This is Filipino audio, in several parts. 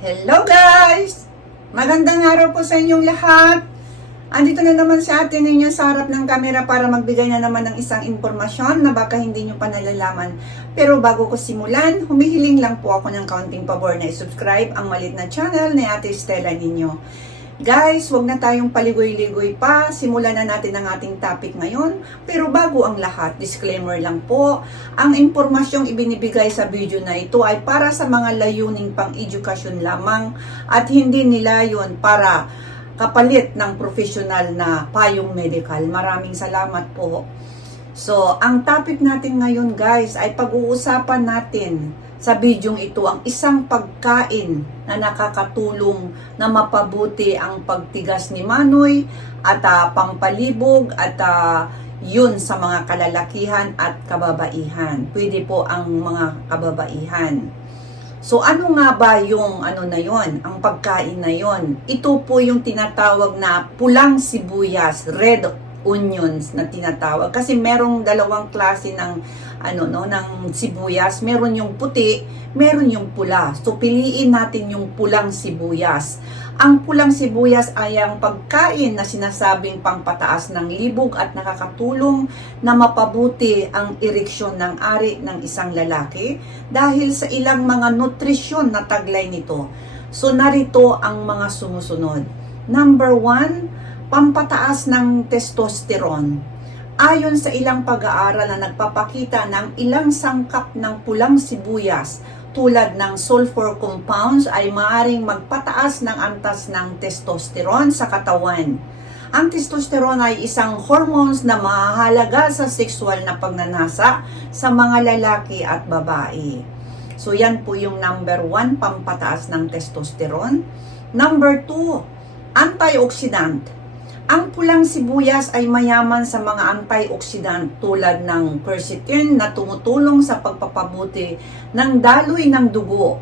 Hello guys! Magandang araw po sa inyong lahat. Andito na naman si ate ninyo sa harap ng kamera para magbigay na naman ng isang impormasyon na baka hindi nyo pa nalalaman. Pero bago ko simulan, humihiling lang po ako ng kaunting pabor na i-subscribe ang malit na channel ni ate Stella ninyo. Guys, wag na tayong paligoy-ligoy pa. Simulan na natin ang ating topic ngayon. Pero bago ang lahat, disclaimer lang po. Ang impormasyong ibinibigay sa video na ito ay para sa mga layuning pang edukasyon lamang at hindi nila yon para kapalit ng profesional na payong medical. Maraming salamat po. So, ang topic natin ngayon guys ay pag-uusapan natin sa bidyong ito ang isang pagkain na nakakatulong na mapabuti ang pagtigas ni Manoy at ah, pampalibog at ah, yun sa mga kalalakihan at kababaihan. Pwede po ang mga kababaihan. So ano nga ba yung ano na yon, ang pagkain na yon? Ito po yung tinatawag na pulang sibuyas, red onions na tinatawag kasi merong dalawang klase ng ano no ng sibuyas, meron yung puti, meron yung pula. So piliin natin yung pulang sibuyas. Ang pulang sibuyas ay ang pagkain na sinasabing pangpataas ng libog at nakakatulong na mapabuti ang ereksyon ng ari ng isang lalaki dahil sa ilang mga nutrisyon na taglay nito. So narito ang mga sumusunod. Number one, pampataas ng testosterone. Ayon sa ilang pag-aaral na nagpapakita ng ilang sangkap ng pulang sibuyas tulad ng sulfur compounds ay maaring magpataas ng antas ng testosterone sa katawan. Ang testosterone ay isang hormones na mahalaga sa sexual na pagnanasa sa mga lalaki at babae. So yan po yung number one, pampataas ng testosterone. Number two, antioxidant. Ang pulang sibuyas ay mayaman sa mga antioxidant tulad ng quercetin na tumutulong sa pagpapabuti ng daloy ng dugo.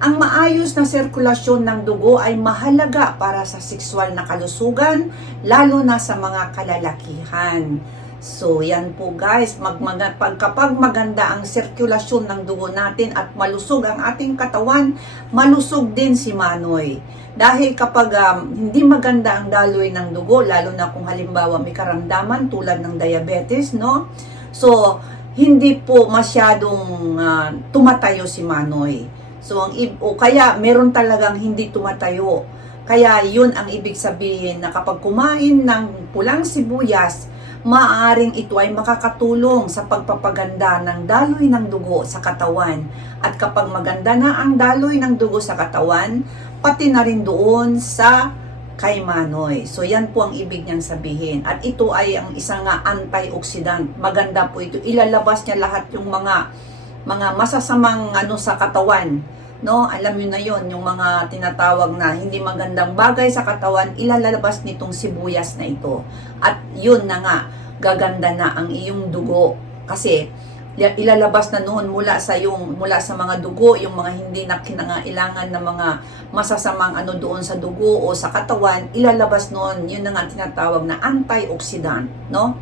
Ang maayos na sirkulasyon ng dugo ay mahalaga para sa sexual na kalusugan, lalo na sa mga kalalakihan. So, yan po guys, mag, mag, pag, kapag maganda ang sirkulasyon ng dugo natin at malusog ang ating katawan, malusog din si Manoy. Dahil kapag um, hindi maganda ang daloy ng dugo, lalo na kung halimbawa may karamdaman tulad ng diabetes, no? So, hindi po masyadong ah, tumatayo si Manoy. So, ang o kaya meron talagang hindi tumatayo. Kaya yun ang ibig sabihin na kapag kumain ng pulang sibuyas, maaaring ito ay makakatulong sa pagpapaganda ng daloy ng dugo sa katawan. At kapag maganda na ang daloy ng dugo sa katawan, pati na rin doon sa kay Manoy. So yan po ang ibig niyang sabihin. At ito ay ang isang nga antioxidant. Maganda po ito. Ilalabas niya lahat yung mga mga masasamang ano sa katawan. No, alam niyo na 'yon, yung mga tinatawag na hindi magandang bagay sa katawan, ilalabas nitong sibuyas na ito. At 'yun na nga, gaganda na ang iyong dugo. Kasi ilalabas na noon mula sa yung mula sa mga dugo yung mga hindi na kinangailangan na mga masasamang ano doon sa dugo o sa katawan ilalabas noon yun na nga tinatawag na antioxidant no?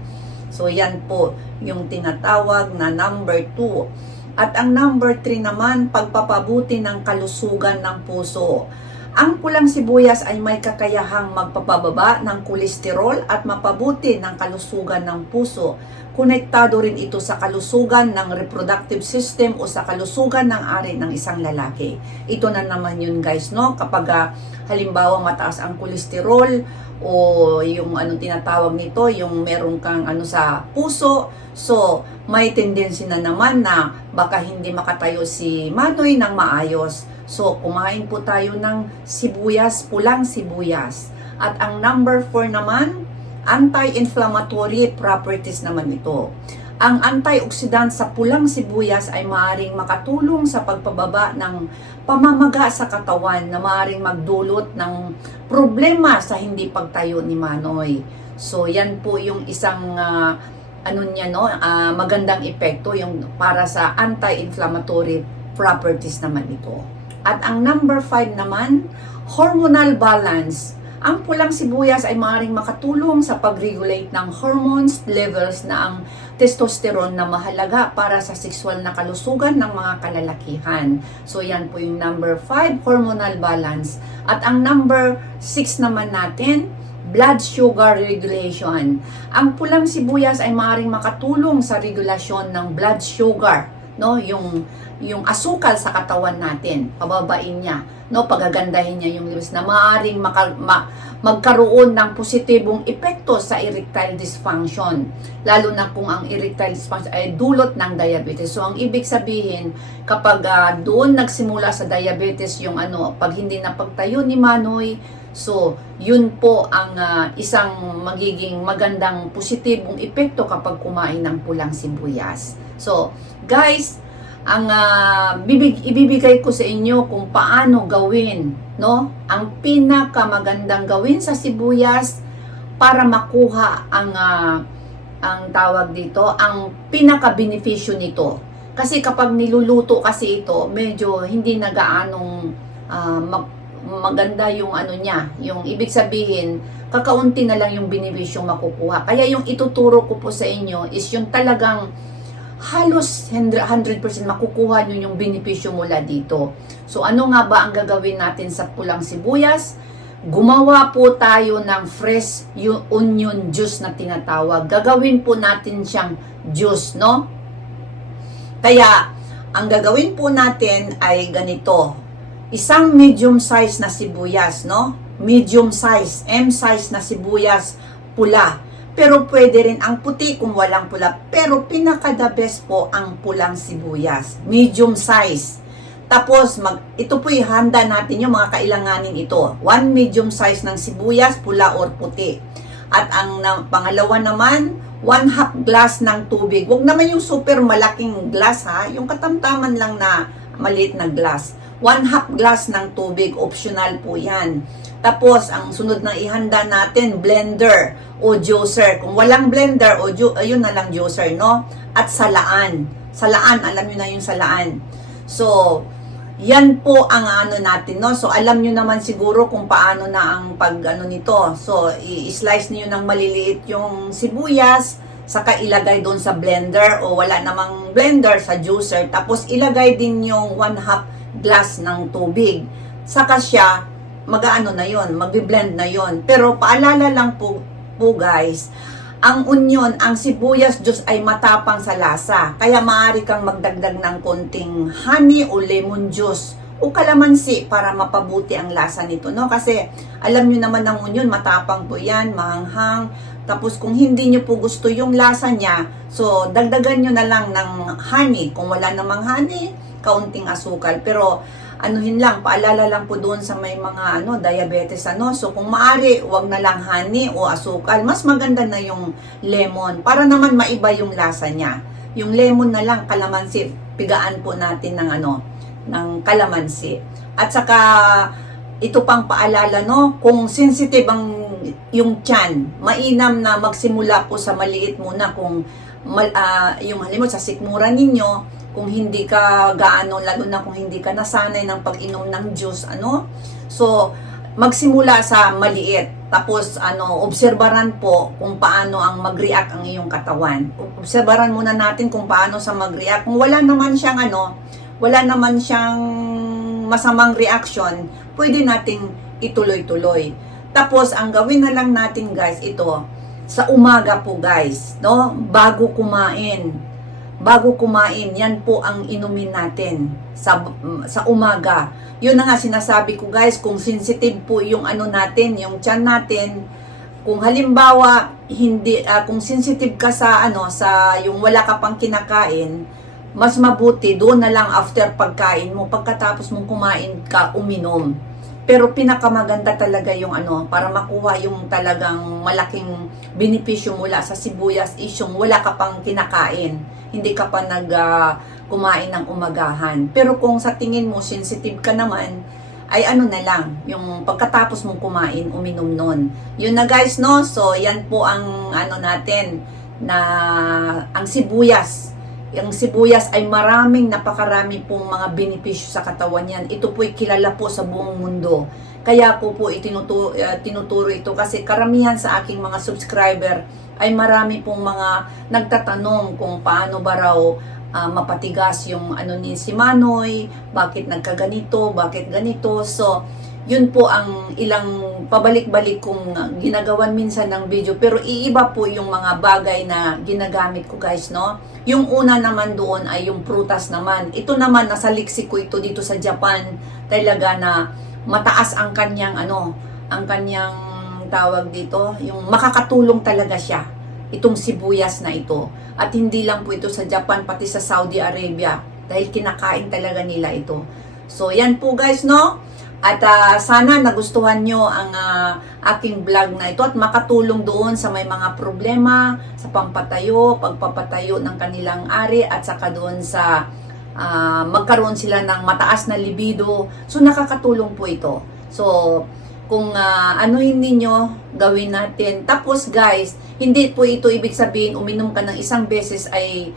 So yan po yung tinatawag na number 2 at ang number 3 naman pagpapabuti ng kalusugan ng puso ang pulang sibuyas ay may kakayahang magpapababa ng kolesterol at mapabuti ng kalusugan ng puso. Konektado rin ito sa kalusugan ng reproductive system o sa kalusugan ng ari ng isang lalaki. Ito na naman yun guys, no? Kapag ah, halimbawa mataas ang kolesterol o yung ano tinatawag nito, yung meron kang ano sa puso, so may tendency na naman na baka hindi makatayo si Manoy ng maayos. So, kumain po tayo ng sibuyas, pulang sibuyas. At ang number 4 naman, anti-inflammatory properties naman ito. Ang antioxidant sa pulang sibuyas ay maaaring makatulong sa pagpababa ng pamamaga sa katawan na maaaring magdulot ng problema sa hindi pagtayo ni Manoy. So, yan po yung isang ah, ano niya no, ah, magandang epekto yung para sa anti-inflammatory properties naman ito. At ang number 5 naman, hormonal balance. Ang pulang sibuyas ay maaaring makatulong sa pag-regulate ng hormones levels na ang testosterone na mahalaga para sa sexual na kalusugan ng mga kalalakihan. So yan po yung number 5, hormonal balance. At ang number 6 naman natin, blood sugar regulation. Ang pulang sibuyas ay maaaring makatulong sa regulasyon ng blood sugar, no? Yung yung asukal sa katawan natin, pababain niya, no? Pagagandahin niya yung levels na maaaring maka, ma, magkaroon ng positibong epekto sa erectile dysfunction. Lalo na kung ang erectile dysfunction ay dulot ng diabetes. So ang ibig sabihin, kapag ah, doon nagsimula sa diabetes yung ano, pag hindi napagtayo ni Manoy, So, yun po ang ah, isang magiging magandang positibong epekto kapag kumain ng pulang sibuyas. So, guys, ang ah, bibig, ibibigay ko sa inyo kung paano gawin, no? Ang pinakamagandang gawin sa sibuyas para makuha ang ah, ang tawag dito, ang pinaka-beneficyo nito. Kasi kapag niluluto kasi ito, medyo hindi na gaanong ah, mag- maganda yung ano niya, yung ibig sabihin, kakaunti na lang yung binibisyong makukuha. Kaya yung ituturo ko po sa inyo is yung talagang halos 100% makukuha nyo yung benepisyo mula dito. So ano nga ba ang gagawin natin sa pulang sibuyas? Gumawa po tayo ng fresh onion juice na tinatawag. Gagawin po natin siyang juice, no? Kaya, ang gagawin po natin ay ganito isang medium size na sibuyas, no? Medium size, M size na sibuyas pula. Pero pwede rin ang puti kung walang pula. Pero pinaka the best po ang pulang sibuyas. Medium size. Tapos, mag, ito po ihanda natin yung mga kailanganin ito. One medium size ng sibuyas, pula or puti. At ang na, pangalawa naman, one half glass ng tubig. Huwag naman yung super malaking glass ha. Yung katamtaman lang na maliit na glass. One half glass ng tubig, optional po yan. Tapos, ang sunod na ihanda natin, blender o juicer. Kung walang blender, o ju- ayun na lang juicer, no? At salaan. Salaan, alam nyo na yung salaan. So, yan po ang ano natin, no? So, alam nyo naman siguro kung paano na ang pag ano nito. So, i-slice niyo ng maliliit yung sibuyas, saka ilagay doon sa blender o wala namang blender sa juicer. Tapos, ilagay din yung one half glass ng tubig. Saka siya, mag-ano na yon, magbi-blend na yon. Pero paalala lang po, po guys, ang onion, ang sibuyas juice ay matapang sa lasa. Kaya maaari kang magdagdag ng konting honey o lemon juice o kalamansi para mapabuti ang lasa nito, no? Kasi alam nyo naman ng onion, matapang po yan, mahanghang. Tapos kung hindi nyo po gusto yung lasa niya, so dagdagan nyo na lang ng honey. Kung wala namang honey, kaunting asukal. Pero anuhin lang, paalala lang po doon sa may mga ano, diabetes ano. So kung maari, wag na lang honey o asukal. Mas maganda na yung lemon para naman maiba yung lasa niya. Yung lemon na lang, kalamansi, pigaan po natin ng ano, ng kalamansi. At saka ito pang paalala no, kung sensitive ang yung tiyan, mainam na magsimula po sa maliit muna kung mal, ah, yung halimbawa sa sikmura ninyo, kung hindi ka gaano, lalo na kung hindi ka nasanay ng pag-inom ng juice, ano? So, magsimula sa maliit. Tapos, ano, obserbaran po kung paano ang mag-react ang iyong katawan. Obserbaran muna natin kung paano sa mag-react. Kung wala naman siyang, ano, wala naman siyang masamang reaction, pwede nating ituloy-tuloy. Tapos, ang gawin na lang natin, guys, ito, sa umaga po, guys, no? Bago kumain, bago kumain, yan po ang inumin natin sa, sa umaga. Yun na nga sinasabi ko guys, kung sensitive po yung ano natin, yung tiyan natin, kung halimbawa hindi ah, kung sensitive ka sa ano sa yung wala ka pang kinakain, mas mabuti doon na lang after pagkain mo pagkatapos mong kumain ka uminom. Pero pinakamaganda talaga yung ano, para makuha yung talagang malaking benepisyo mula sa sibuyas is yung wala ka pang kinakain. Hindi ka pa nag ah, kumain ng umagahan. Pero kung sa tingin mo sensitive ka naman, ay ano na lang, yung pagkatapos mong kumain, uminom nun. Yun na guys, no? So, yan po ang ano natin, na ang sibuyas. Yung sibuyas ay maraming napakarami pong mga benepisyo sa katawan yan. Ito po'y kilala po sa buong mundo. Kaya ko po itinuturo, uh, tinuturo ito kasi karamihan sa aking mga subscriber ay marami pong mga nagtatanong kung paano ba raw ah, mapatigas yung ano ni si Manoy, bakit nagkaganito, bakit ganito. So, yun po ang ilang pabalik-balik kong ginagawan minsan ng video. Pero iiba po yung mga bagay na ginagamit ko guys no? Yung una naman doon ay yung prutas naman. Ito naman nasa liksi ko ito dito sa Japan. Talaga na mataas ang kanyang ano ang kanyang tawag dito yung makakatulong talaga siya itong sibuyas na ito at hindi lang po ito sa Japan pati sa Saudi Arabia dahil kinakain talaga nila ito so yan po guys no at ah, sana nagustuhan nyo ang ah, aking vlog na ito at makatulong doon sa may mga problema sa pampatayo, pagpapatayo ng kanilang ari at saka doon sa ah, magkaroon sila ng mataas na libido. So nakakatulong po ito. So kung ah, anuhin ninyo, gawin natin. Tapos guys, hindi po ito ibig sabihin uminom ka ng isang beses ay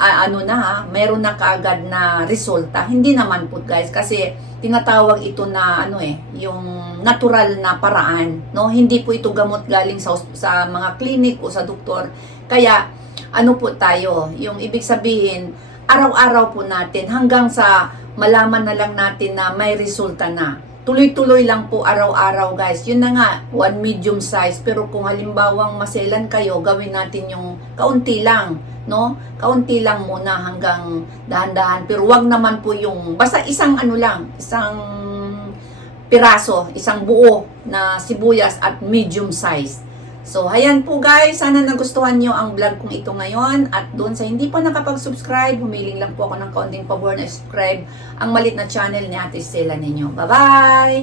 ah, ano na ha, meron na kaagad na resulta. Hindi naman po guys kasi tinatawag ito na ano eh, yung natural na paraan, no? Hindi po ito gamot galing sa sa mga clinic o sa doktor. Kaya ano po tayo, yung ibig sabihin, araw-araw po natin hanggang sa malaman na lang natin na may resulta na. Tuloy-tuloy lang po araw-araw guys. Yun na nga, one medium size. Pero kung halimbawang maselan kayo, gawin natin yung kaunti lang no? Kaunti lang muna hanggang dahan-dahan. Pero wag naman po yung, basta isang ano lang, isang piraso, isang buo na sibuyas at medium size. So, ayan po guys, sana nagustuhan nyo ang vlog kong ito ngayon. At doon sa hindi pa nakapag-subscribe, humiling lang po ako ng kaunting pabor na subscribe ang malit na channel ni Ate Stella ninyo. Bye-bye!